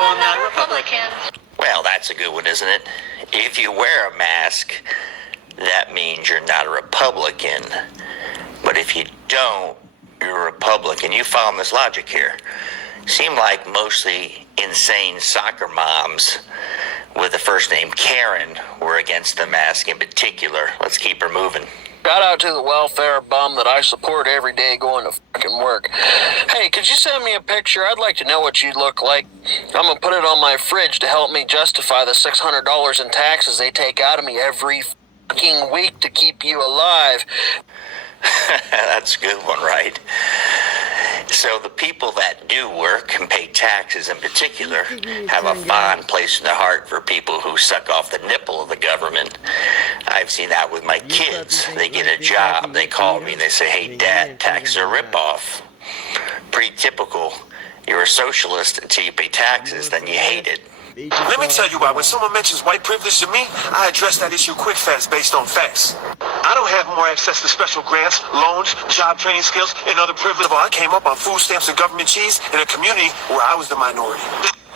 non-Republican. Well, that's a good one, isn't it? If you wear a mask, that means you're not a Republican. But if you don't, you're a Republican. You follow this logic here. Seem like mostly insane soccer moms with the first name Karen were against the mask in particular. Let's keep her moving. Shout out to the welfare bum that I support every day going to fucking work. Hey, could you send me a picture? I'd like to know what you look like. I'm gonna put it on my fridge to help me justify the $600 in taxes they take out of me every fucking week to keep you alive. That's a good one, right? So the people that do work and pay taxes in particular have a fond place in their heart for people who suck off the nipple of the government. I've seen that with my kids. They get a job, they call me and they say, "Hey Dad, taxes are a ripoff." Pretty typical. You're a socialist until you pay taxes, then you hate it. Let me tell you why when someone mentions white privilege to me, I address that issue quick fast based on facts. I don't have more access to special grants, loans, job training skills, and other privileges. I came up on food stamps and government cheese in a community where I was the minority.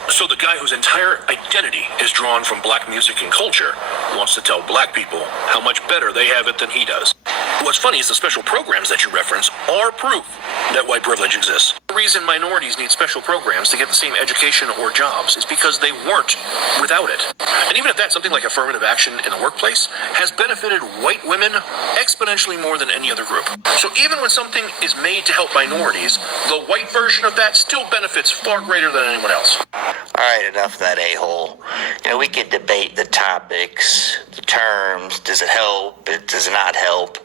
So the guy whose entire identity is drawn from black music and culture wants to tell black people how much better they have it than he does. What's funny is the special programs that you reference are proof that white privilege exists. The reason minorities need special programs to get the same education or jobs is because they weren't without it. And even at that, something like affirmative action in the workplace has benefited white women exponentially more than any other group. So even when something is made to help minorities, the white version of that still benefits far greater than anyone else. All right, enough of that a-hole. We could debate the topics, the terms, does it help, does it not help?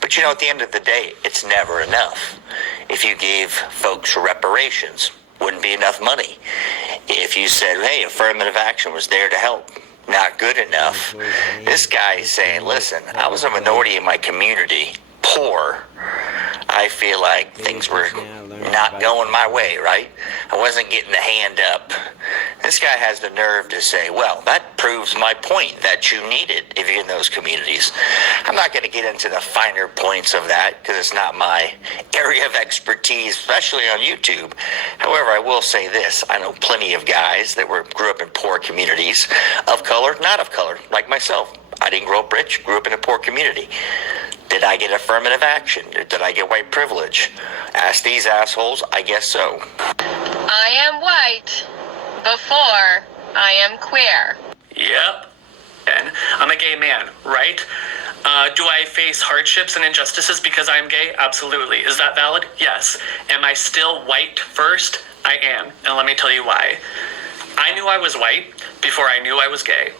But at the end of the day, it's never enough. If you gave folks reparations, wouldn't be enough money. If you said, hey, affirmative action was there to help, not good enough. This guy is saying, listen, I was a minority in my community, poor. I feel like things were not going my way, right? I wasn't getting the hand up. This guy has the nerve to say, well, that proves my point that you need it if you're in those communities. I'm not going to get into the finer points of that because it's not my area of expertise, especially on YouTube. However, I will say this. I know plenty of guys that grew up in poor communities, of color, not of color, like myself. I didn't grow up rich, grew up in a poor community. Did I get affirmative action? Did I get white privilege? Ask these assholes, I guess so. I am white before I am queer. Yep. And I'm a gay man, right? Do I face hardships and injustices because I'm gay? Absolutely. Is that valid? Yes. Am I still white first? I am. And let me tell you why. I knew I was white before I knew I was gay.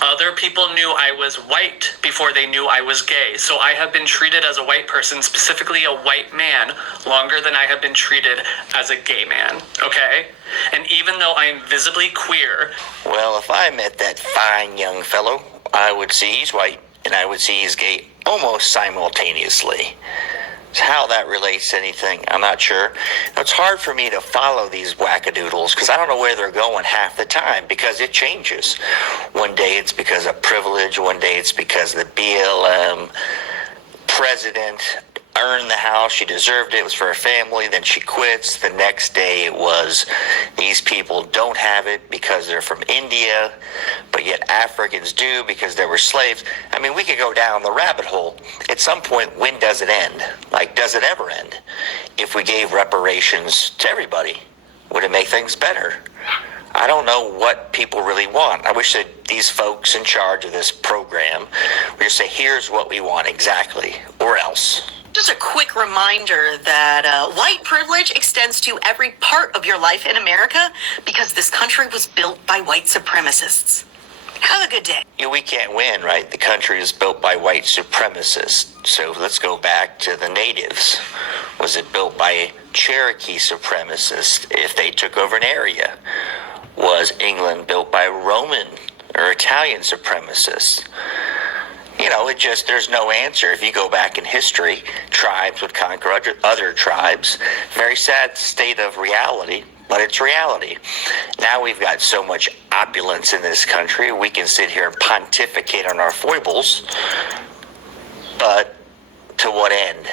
Other people knew I was white before they knew I was gay. So I have been treated as a white person, specifically a white man, longer than I have been treated as a gay man, okay? And even though I am visibly queer... Well, if I met that fine young fellow, I would see he's white and I would see he's gay almost simultaneously. How that relates to anything, I'm not sure. It's hard for me to follow these wackadoodles because I don't know where they're going half the time because it changes. One day it's because of privilege, one day it's because the BLM president earned the house, she deserved it, it was for her family, then she quits. The next day it was these people don't have it because they're from India, but yet Africans do because they were slaves. I mean, we could go down the rabbit hole. At some point, when does it end? Like, does it ever end? If we gave reparations to everybody, would it make things better? I don't know what people really want. I wish that these folks in charge of this program would just say, here's what we want exactly, or else. Just a quick reminder that white privilege extends to every part of your life in America because this country was built by white supremacists. Have a good day. We can't win, right? The country is built by white supremacists. So let's go back to the natives. Was it built by Cherokee supremacists if they took over an area? Was England built by Roman or Italian supremacists? There's no answer. If you go back in history, tribes would conquer other tribes. Very sad state of reality, but it's reality. Now we've got so much opulence in this country, we can sit here and pontificate on our foibles, but to what end?